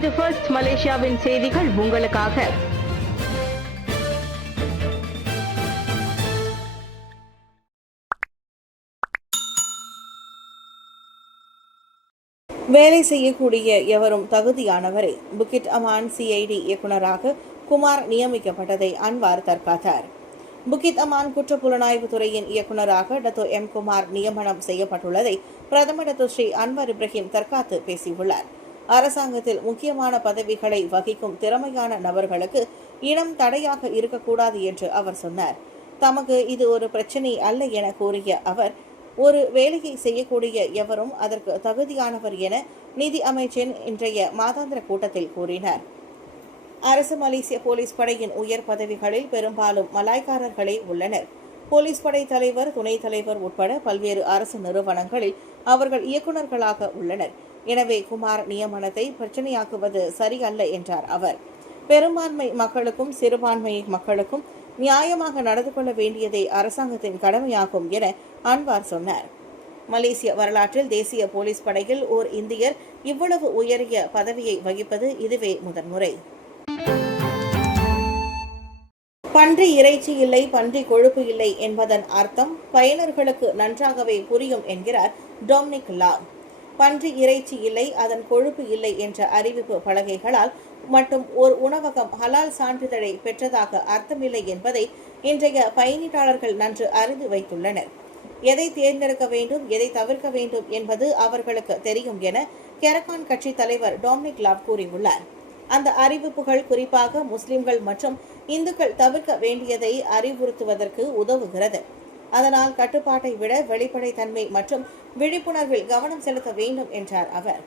இது ஃபர்ஸ்ட் மலேசியாவின் செய்திகள் உங்களுக்காக. வேலை செய்யக்கூடிய எவரும் தகுதியானவரே. புக்கிட் அமான் சிஐடி இயக்குநராக குமார் நியமிக்கப்பட்டதை அன்வார் தற்காத்தார். புக்கிட் அமான் குற்றப்புலனாய்வு துறையின் இயக்குநராக டத்தோ எம் குமார் நியமனம் செய்யப்பட்டுள்ளதை பிரதமர் டத்தோ ஸ்ரீ அன்வர் இப்ராஹிம் தற்காத்து பேசியுள்ளார். அரசாங்கத்தில் முக்கியமான பதவிகளை வகிக்கும் திறமையான நபர்களுக்கு இனம் தடையாக இருக்கக்கூடாது என்று அவர் சொன்னார். தமக்கு இது ஒரு பிரச்சினை அல்ல என கூறிய அவர், ஒரு வேலையை செய்யக்கூடிய எவரும் அதற்கு தகுதியானவர் என நிதி அமைச்சின் இன்றைய மாதாந்திர கூட்டத்தில் கூறினார். அரசு மலேசிய போலீஸ் படையின் உயர் பதவிகளில் பெரும்பாலும் மலாய்க்காரர்களே உள்ளனர். போலீஸ் படை தலைவர், துணைத் தலைவர் உட்பட பல்வேறு அரசு நிறுவனங்களில் அவர்கள் இயக்குநர்களாக உள்ளனர். எனவே குமார் நியமனத்தை பிரச்சனையாக்குவது சரியல்ல என்றார் அவர். பெரும்பான்மை மக்களுக்கும் சிறுபான்மை மக்களுக்கும் நியாயமாக நடந்து கொள்ள வேண்டியதே அரசாங்கத்தின் கடமையாகும் என அன்வார் சொன்னார். மலேசிய வரலாற்றில் தேசிய போலீஸ் படையில் ஓர் இந்தியர் இவ்வளவு உயரிய பதவியை வகிப்பது இதுவே முதன்முறை. பன்றி இறைச்சி இல்லை, பன்றி கொழுப்பு இல்லை என்பதன் அர்த்தம் பயனர்களுக்கு நன்றாகவே புரியும் என்கிறார் டொமினிக் லாவ். பன்றி இறைச்சி இல்லை, அதன் கொழுப்பு இல்லை என்ற அறிவிப்பு பலகைகளால் மட்டும் ஒரு உணவகம் ஹலால் சான்றிதழை பெற்றதாக அர்த்தமில்லை என்பதை இன்றைய பயனீட்டாளர்கள் நன்கு அறிந்து வைத்துள்ளனர். எதை தேர்ந்தெடுக்க வேண்டும், எதை தவிர்க்க வேண்டும் என்பது அவர்களுக்கு தெரியும் என கெரகான் கட்சி தலைவர் டொமினிக் லாவ் கூறியுள்ளார். அந்த அறிவிப்புகள் குறிப்பாக முஸ்லிம்கள் மற்றும் இந்துக்கள் தவிர்க்க வேண்டியதை அறிவுறுத்துவதற்கு உதவுகிறது. அதனால் கட்டுப்பாட்டை விட வெளிப்படைத்தன்மை மற்றும் விழிப்புணர்வில் கவனம் செலுத்த வேண்டும் என்றார் அவர்.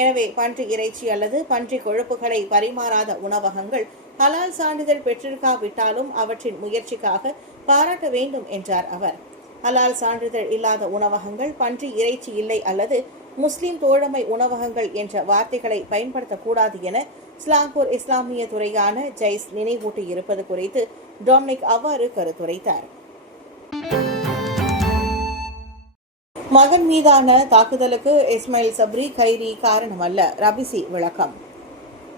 எனவே பன்றி இறைச்சி அல்லது பன்றி கொழுப்புகளை பரிமாறாத உணவகங்கள் ஹலால் சான்றிதழ் பெற்றிருக்காவிட்டாலும் அவற்றின் முயற்சிக்காக பாராட்ட வேண்டும் என்றார் அவர். ஹலால் சான்றிதழ் இல்லாத உணவகங்கள் பன்றி இறைச்சி இல்லை அல்லது முஸ்லிம் தோழமை உணவகங்கள் என்ற வார்த்தைகளை பயன்படுத்தக்கூடாது என ஸ்லாங்கூர் இஸ்லாமிய துறையான ஜைஸ் நினைவூட்டி இருப்பது குறித்து டொமினிக் அவ்வாறு கருத்துரைத்தார். மகன் மீதான தாக்குதலுக்கு இஸ்மாயில் சப்ரி கைரி காரணமல்ல, ரபிசி விளக்கம்.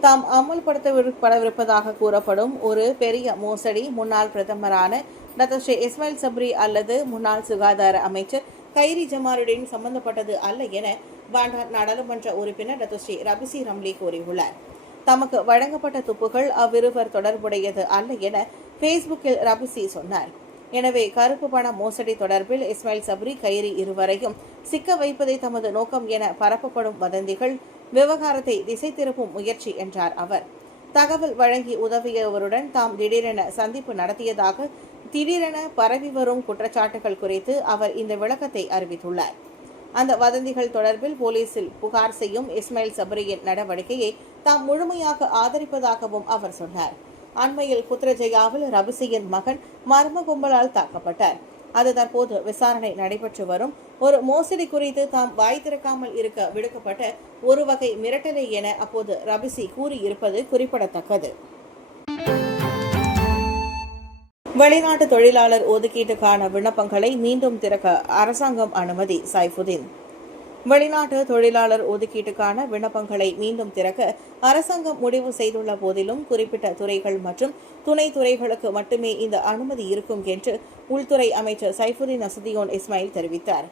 தாம் அமல்படுத்தப்படவிருப்பதாக கூறப்படும் ஒரு பெரிய மோசடி முன்னாள் பிரதமரான டாக்டர் ஸ்ரீ இஸ்மாயில் சப்ரி அல்லது முன்னாள் சுகாதார அமைச்சர் கைரி ஜமாலுடன் சம்பந்தப்பட்டது அல்ல என பாண்டார் நாடாளுமன்ற உறுப்பினர் டாக்டர் ஸ்ரீ ரபிசி ரம்லி கூறியுள்ளார். தமக்கு வழங்கப்பட்ட துப்புகள் அவ்விருவர் தொடர்புடையது அல்ல என ஃபேஸ்புக்கில் ரபிசி சொன்னார். எனவே கருப்பு பண மோசடி தொடர்பில் இஸ்மாயில் சப்ரி கைரி இருவரையும் சிக்க வைப்பதை தமது நோக்கம் என பரப்பப்படும் வதந்திகள் விவகாரத்தை திசை திருப்பும் முயற்சி என்றார் அவர். தகவல் வழங்கி உதவியவருடன் தாம் திடீரென சந்திப்பு நடத்தியதாக திடீரென பரவி வரும் குற்றச்சாட்டுகள் குறித்து அவர் இந்த விளக்கத்தை அறிவித்துள்ளார். அந்த வதந்திகள் தொடர்பில் போலீசில் புகார் செய்யும் இஸ்மாயில் சப்ரியின் நடவடிக்கையை தாம் முழுமையாக ஆதரிப்பதாகவும் அவர் சொன்னார். அண்மையில் புத்ரஜயாவில் ரபிசியின் மகன் மர்ம கும்பலால் தாக்கப்பட்டார். அது தற்போது விசாரணை நடைபெற்று வரும் ஒரு மோசடி குறித்து தாம் வாய் திறக்காமல் இருக்க விடுக்கப்பட்ட ஒரு வகை மிரட்டலை என அப்போது ரபிசி கூறியிருப்பது குறிப்பிடத்தக்கது. வெளிநாட்டு தொழிலாளர் ஒதுக்கீட்டுக்கான விண்ணப்பங்களை மீண்டும் திறக்க அரசாங்கம் அனுமதி. சைஃபுதீன். வெளிநாட்டு தொழிலாளர் ஒதுக்கீட்டுக்கான விண்ணப்பங்களை மீண்டும் திறக்க அரசாங்கம் முடிவு செய்துள்ள போதிலும் குறிப்பிட்ட துறைகள் மற்றும் துணை துறைகளுக்கு மட்டுமே இந்த அனுமதி இருக்கும் என்று உள்துறை அமைச்சர் சைஃபுதீன் நசுதியோன் இஸ்மாயில் தெரிவித்தார்.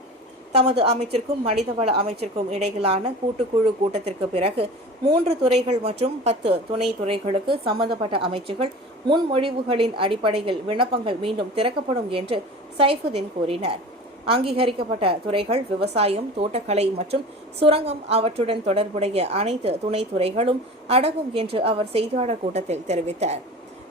தமது அமைச்சிற்கும் மனிதவள அமைச்சிற்கும் இடையிலான கூட்டுக்குழு கூட்டத்திற்கு பிறகு 3 துறைகள் மற்றும் 10 துணை துறைகளுக்கு சம்பந்தப்பட்ட அமைச்சுகள் முன்மொழிவுகளின் அடிப்படையில் விண்ணப்பங்கள் மீண்டும் திறக்கப்படும் என்று சைஃபுதீன் கூறினார். அங்கீகரிக்கப்பட்ட துறைகள் விவசாயம், தோட்டக்கலை மற்றும் சுரங்கம், அவற்றுடன் தொடர்புடைய அனைத்து துணை துறைகளும் அடங்கும் என்று அவர் செய்தியாளர் கூட்டத்தில் தெரிவித்தார்.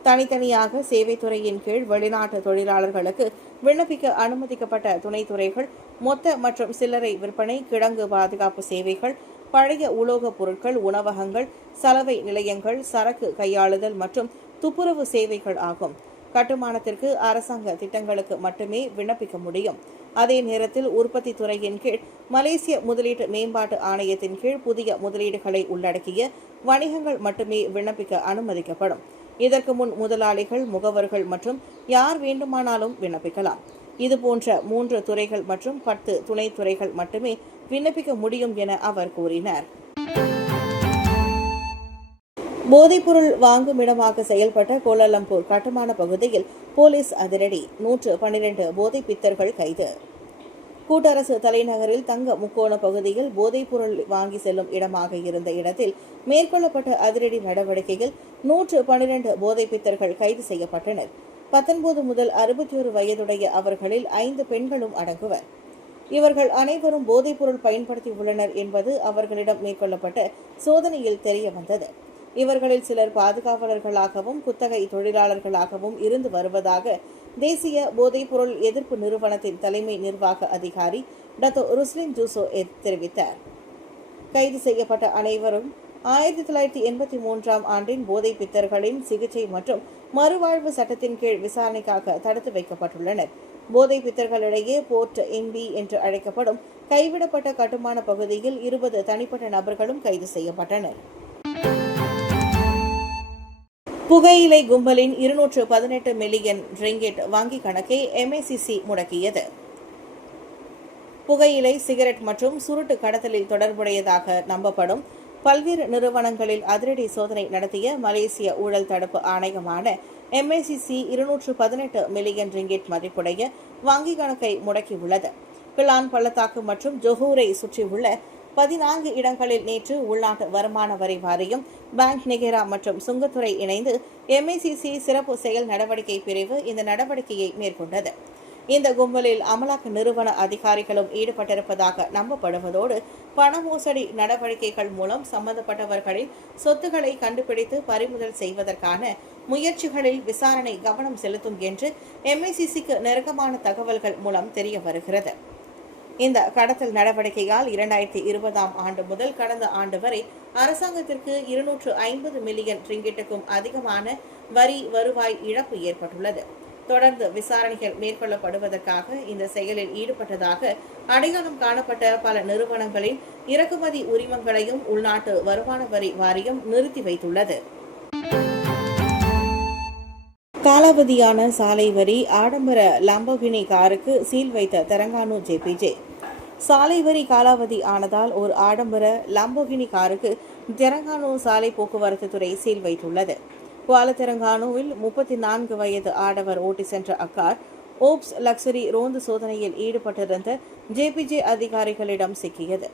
தனித்தனியாக சேவைத்துறையின் கீழ் வெளிநாட்டு தொழிலாளர்களுக்கு விண்ணப்பிக்க அனுமதிக்கப்பட்ட துணை துறைகள் மொத்த மற்றும் சில்லறை விற்பனை, கிடங்கு பாதுகாப்பு சேவைகள், பழைய உலோகப் பொருட்கள், உணவகங்கள், சலவை நிலையங்கள், சரக்கு கையாளுதல் மற்றும் துப்புரவு சேவைகள் ஆகும். கட்டுமானத்திற்கு அரசாங்க திட்டங்களுக்கு மட்டுமே விண்ணப்பிக்க முடியும். அதே நேரத்தில் உற்பத்தி துறையின் கீழ் மலேசிய முதலீட்டு மேம்பாட்டு ஆணையத்தின் கீழ் புதிய முதலீடுகளை உள்ளடக்கிய வணிகங்கள் மட்டுமே விண்ணப்பிக்க அனுமதிக்கப்படும். இதற்கு முன் முதலாளிகள், முகவர்கள் மற்றும் யார் வேண்டுமானாலும் விண்ணப்பிக்கலாம். இதுபோன்ற 3 துறைகள் மற்றும் 10 துணை துறைகள் மட்டுமே விண்ணப்பிக்க முடியும் என அவர் கூறினார். போதைப்பொருள் வாங்கும் இடமாக செயல்பட்ட கோலாலம்பூர் கட்டுமான பகுதியில் போலீஸ் அதிரடி. 112 போதை பித்தர்கள் கைது. கூட்டரசு தலைநகரில் தங்க முக்கோண பகுதியில் போதைப்பொருள் வாங்கி செல்லும் இடமாக இருந்த இடத்தில் மேற்கொள்ளப்பட்ட அதிரடி நடவடிக்கையில் 112 போதை பித்தர்கள் கைது செய்யப்பட்டனர். 19 முதல் 61 வயதுடைய அவர்களில் 5 பெண்களும் அடங்குவர். இவர்கள் அனைவரும் போதைப்பொருள் பயன்படுத்தியுள்ளனர் என்பது அவர்களிடம் மேற்கொள்ளப்பட்ட சோதனையில் தெரிய வந்தது. இவர்களில் சிலர் பாதுகாவலர்களாகவும் குத்தகை தொழிலாளர்களாகவும் இருந்து வருவதாக தேசிய போதைப்பொருள் எதிர்ப்பு நிறுவனத்தின் தலைமை நிர்வாக அதிகாரி டத்தோ ருஸ்லின் ஜூசோ தெரிவித்தார். கைது செய்யப்பட்ட அனைவரும் 1983ஆம் ஆண்டின் போதை பித்தர்களின் சிகிச்சை மற்றும் மறுவாழ்வு சட்டத்தின் கீழ் விசாரணைக்காக தடுத்து வைக்கப்பட்டுள்ளனர். போதை பித்தர்களிடையே போர்ட் எம்பி என்று அழைக்கப்படும் கைவிடப்பட்ட கட்டுமான பகுதியில் 20 தனிப்பட்ட நபர்களும் கைது செய்யப்பட்டனர். புகையிலை கும்பலின் 218 மில்லியன் ரிங்கிட் வங்கிக் கணக்கை MACC முடக்கியது. புகையிலை, சிகரெட் மற்றும் சுருட்டு கடத்தலில் தொடர்புடையதாக நம்பப்படும் பல்வேறு நிறுவனங்களில் அதிரடி சோதனை நடத்திய மலேசிய ஊழல் தடுப்பு ஆணையமான MACC 218 மில்லியன் ரிங்கிட் மதிப்புடைய வங்கிக் கணக்கை முடக்கியுள்ளது. கிளான் பள்ளத்தாக்கு மற்றும் ஜொஹூரை சுற்றியுள்ள 14 இடங்களில் நேற்று உள்நாட்டு வருமான வரி வாரியம், பேங்க் நிகேரா மற்றும் சுங்கத்துறை இணைந்து MACC சிறப்பு செயல் நடவடிக்கை பிரிவு இந்த நடவடிக்கையை மேற்கொண்டது. இந்த கும்பலில் அமலாக்க நிறுவன அதிகாரிகளும் ஈடுபட்டிருப்பதாக நம்பப்படுவதோடு பண மோசடி நடவடிக்கைகள் மூலம் சம்பந்தப்பட்டவர்களின் சொத்துக்களை கண்டுபிடித்து பறிமுதல் செய்வதற்கான முயற்சிகளில் விசாரணை கவனம் செலுத்தும் என்று MACCக்கு நெருக்கமான தகவல்கள் மூலம் தெரிய வருகிறது. இந்த கடத்தல் நடவடிக்கையால் 2020ஆம் ஆண்டு முதல் கடந்த ஆண்டு வரை அரசாங்கத்திற்கு 250 மில்லியன் ரிங்கிட்டுக்கும் அதிகமான வரி வருவாய் இழப்பு ஏற்பட்டுள்ளது. தொடர்ந்து விசாரணைகள் மேற்கொள்ளப்படுவதற்காக இந்த செயலில் ஈடுபட்டதாக அடையாளம் காணப்பட்ட பல நிறுவனங்களின் இறக்குமதி உரிமங்களையும் உள்நாட்டு வருமான வரி வாரியம் நிறுத்தி வைத்துள்ளது. காலாவதியான சாலை வரி ஆடம்பர லாம்போகினி காருக்கு சீல் வைத்த தெலங்கானா JPJ. சாலை வரி காலாவதி ஆனதால் ஒரு ஆடம்பர லாம்போகினி காருக்கு தெலங்கானா சாலை போக்குவரத்து துறை சீல் வைத்துள்ளது. குவாலதெலங்கானாவில் 34 வயது ஆடவர் ஓட்டி சென்ற அக்கார் ஓப்ஸ் லக்ஸரி ரோந்து சோதனையில் ஈடுபட்டிருந்த JPJ அதிகாரிகளிடம் சிக்கியது.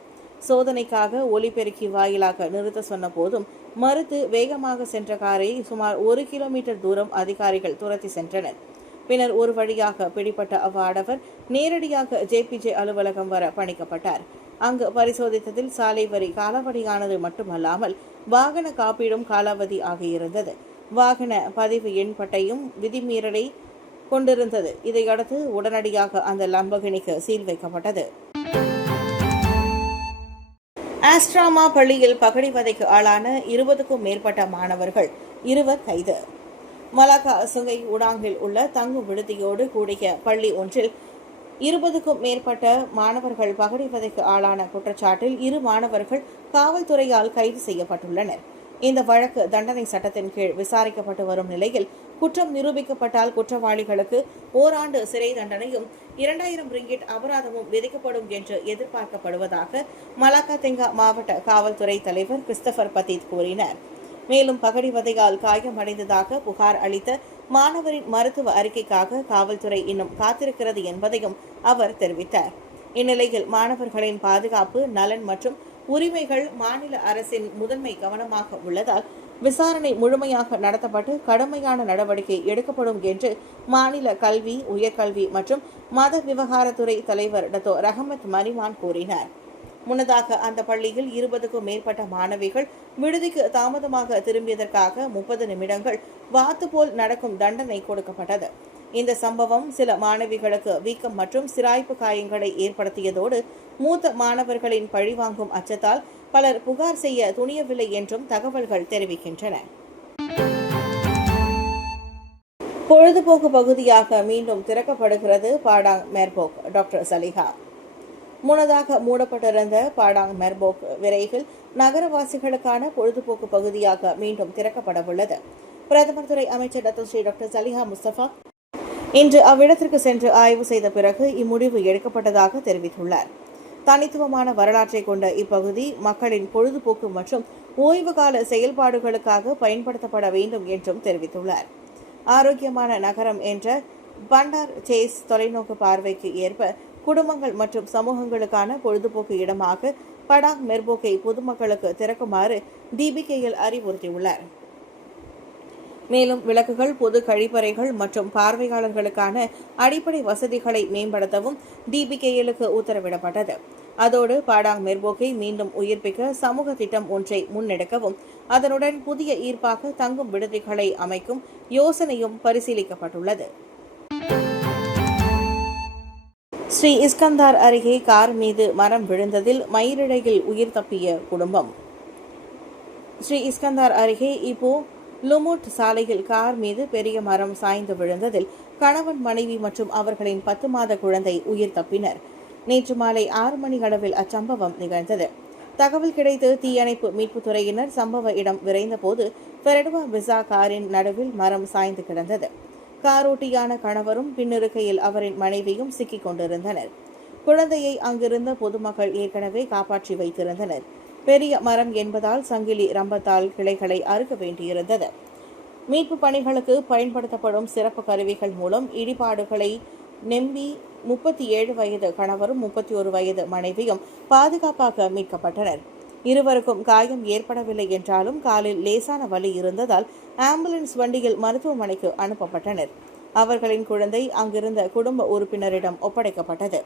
சோதனைக்காக ஒலிபெருக்கி வாயிலாக நிறுத்த சொன்ன போதும் மறுத்து வேகமாக சென்ற காரை சுமார் 1 கிலோமீட்டர் தூரம் அதிகாரிகள் துரத்தி சென்றனர். பின்னர் ஒரு வழியாக பிடிபட்ட அவ்வாடவர் நேரடியாக JPJ அலுவலகம் வர பணிக்கப்பட்டார். அங்கு பரிசோதித்ததில் சாலை வரி காலாவதியானது மட்டுமல்லாமல் வாகன காப்பீடும் காலாவதி ஆகியிருந்தது. வாகன பதிவு எண் பட்டையும் விதிமீறலை கொண்டிருந்தது. இதையடுத்து உடனடியாக அந்த லம்பகினிக்கு சீல் வைக்கப்பட்டது. ஆஸ்ட்ராமா பள்ளியில் பகடிவதைக்கு ஆளான 20க்கும் மேற்பட்ட மாணவர்கள் 2 கைது. மலாக்கா சுங்கை ஊடாங்கில் உள்ள தங்கும் விடுதியோடு கூடிய பள்ளி ஒன்றில் 20க்கும் மேற்பட்ட மாணவர்கள் பகடிவதைக்கு ஆளான குற்றச்சாட்டில் 2 மாணவர்கள் காவல்துறையால் கைது செய்யப்பட்டுள்ளனர். இந்த வழக்கு தண்டனை சட்டத்தின் கீழ் விசாரிக்கப்பட்டு வரும் நிலையில் குற்றம் நிரூபிக்கப்பட்டால் குற்றவாளிகளுக்கு ஓராண்டு சிறை தண்டனையும் 2000 ரிங்கிட் அபராதமும் விதிக்கப்படும் என்று எதிர்பார்க்கப்படுவதாக மலாக்கா தெங்கா மாவட்ட காவல்துறை தலைவர் கிறிஸ்டபர் பத்தீத் கூறினார். மேலும் பகடிவதையால் காயமடைந்ததாக புகார் அளித்த மாணவரின் மருத்துவ அறிக்கைக்காக காவல்துறை இன்னும் காத்திருக்கிறது என்பதையும் அவர் தெரிவித்தார். இந்நிலையில் மாணவர்களின் பாதுகாப்பு, நலன் மற்றும் உரிமைகள் மாநில அரசின் முதன்மை கவனமாக உள்ளதால் விசாரணை முழுமையாக நடத்தப்பட்டு கடுமையான நடவடிக்கை எடுக்கப்படும் என்று மாநில கல்வி, உயர்கல்வி மற்றும் மத விவகாரத்துறை தலைவர் டத்தோ ரஹமத் மரிமான் கூறினார். முன்னதாக அந்த பள்ளியில் 20க்கும் மேற்பட்ட மாணவிகள் விடுதிக்கு தாமதமாக திரும்பியதற்காக 30 நிமிடங்கள் வாத்து போல் நடக்கும் தண்டனை கொடுக்கப்பட்டது. இந்த சம்பவம் சில மாணவிகளுக்கு வீக்கம் மற்றும் சிராய்ப்பு காயங்களை ஏற்படுத்தியதோடு மூத்த மாணவர்களின் பழிவாங்கும் அச்சத்தால் பலர் புகார் செய்ய துணியவில்லை என்றும் தகவல்கள் தெரிவிக்கின்றன. பொழுதுபோக்கு பகுதியாக மீண்டும் திறக்கப்படுகிறது பாடாங் மெர்போக். டாக்டர் சலிஹா. முன்னதாக மூடப்பட்டிருந்த பாடாங் மெர்போக் விரைவில் நகரவாசிகளுக்கான பொழுதுபோக்கு பகுதியாக மீண்டும் திறக்கப்படவுள்ளது. பிரதமர் துறை அமைச்சர் டாக்டர் சலிஹா முஸ்தபா இன்று அவ்விடத்திற்கு சென்று ஆய்வு செய்த பிறகு இம்முடிவு எடுக்கப்பட்டதாக தெரிவித்துள்ளார். தனித்துவமான வரலாற்றை கொண்ட இப்பகுதி மக்களின் பொழுதுபோக்கு மற்றும் ஓய்வுகால செயல்பாடுகளுக்காக பயன்படுத்தப்பட வேண்டும் என்றும் தெரிவித்துள்ளார். ஆரோக்கியமான நகரம் என்ற பண்டார் சேஸ் தொலைநோக்கு பார்வைக்கு ஏற்ப குடும்பங்கள் மற்றும் சமூகங்களுக்கான பொழுதுபோக்கு இடமாக படாங் மெர்போக்கை பொதுமக்களுக்கு திறக்குமாறு டிபிகேஎல் அறிவுறுத்தியுள்ளார். மேலும் விளக்குகள், பொது கழிப்பறைகள் மற்றும் பார்வையாளர்களுக்கான அடிப்படை வசதிகளை மேம்படுத்தவும் டிபிகேஎலுக்கு உத்தரவிடப்பட்டது. அதோடு பாடாங் மெர்போக்கை மீண்டும் உயிர்ப்பிக்க சமூக திட்டம் ஒன்றை முன்னெடுக்கவும் அதனுடன் புதிய ஈர்ப்பாக தங்கும் விடுதிகளை அமைக்கும் யோசனையும் பரிசீலிக்கப்பட்டுள்ளது. ஸ்ரீ இஸ்கந்தார் அருகே கார் மீது மரம் விழுந்ததில் மயிரிழையில் உயிர் தப்பிய குடும்பம். ஸ்ரீ இஸ்கந்தார் அருகே இப்போ லுமுட் சாலையில் கார் மீது பெரிய மரம் சாய்ந்து விழுந்ததில் கணவன், மனைவி மற்றும் அவர்களின் 10 மாத குழந்தை உயிர் தப்பினர். நேற்று மாலை 6 மணி அளவில் அச்சம்பவம் நிகழ்ந்தது. தகவல் கிடைத்து தீயணைப்பு மீட்புத் துறையினர் சம்பவ இடம் விரைந்தபோது பெரடுவா பிசா காரின் நடுவில் மரம் சாய்ந்து கிடந்தது. காரோட்டியான கணவரும் பின்னிருக்கையில் அவரின் மனைவியும் சிக்கிக் கொண்டிருந்தனர். குழந்தையை அங்கிருந்த பொதுமக்கள் ஏற்கனவே காப்பாற்றி வைத்திருந்தனர். பெரிய மரம் என்பதால் சங்கிலி ரம்பத்தால் கிளைகளை அறுக்க வேண்டியிருந்தது. மீட்பு பணிகளுக்கு பயன்படுத்தப்படும் சிறப்பு கருவிகள் மூலம் இடிபாடுகளை நெம்பி 37 வயது கணவரும் 31 வயது மனைவியும் பாதுகாப்பாக மீட்கப்பட்டனர். இருவருக்கும் காயம் ஏற்படவில்லை என்றாலும் காலில் லேசான வலி இருந்ததால் ஆம்புலன்ஸ் வண்டியில் மருத்துவமனைக்கு அனுப்பப்பட்டனர். அவர்களின் குழந்தை அங்கிருந்த குடும்ப உறுப்பினரிடம் ஒப்படைக்கப்பட்டது.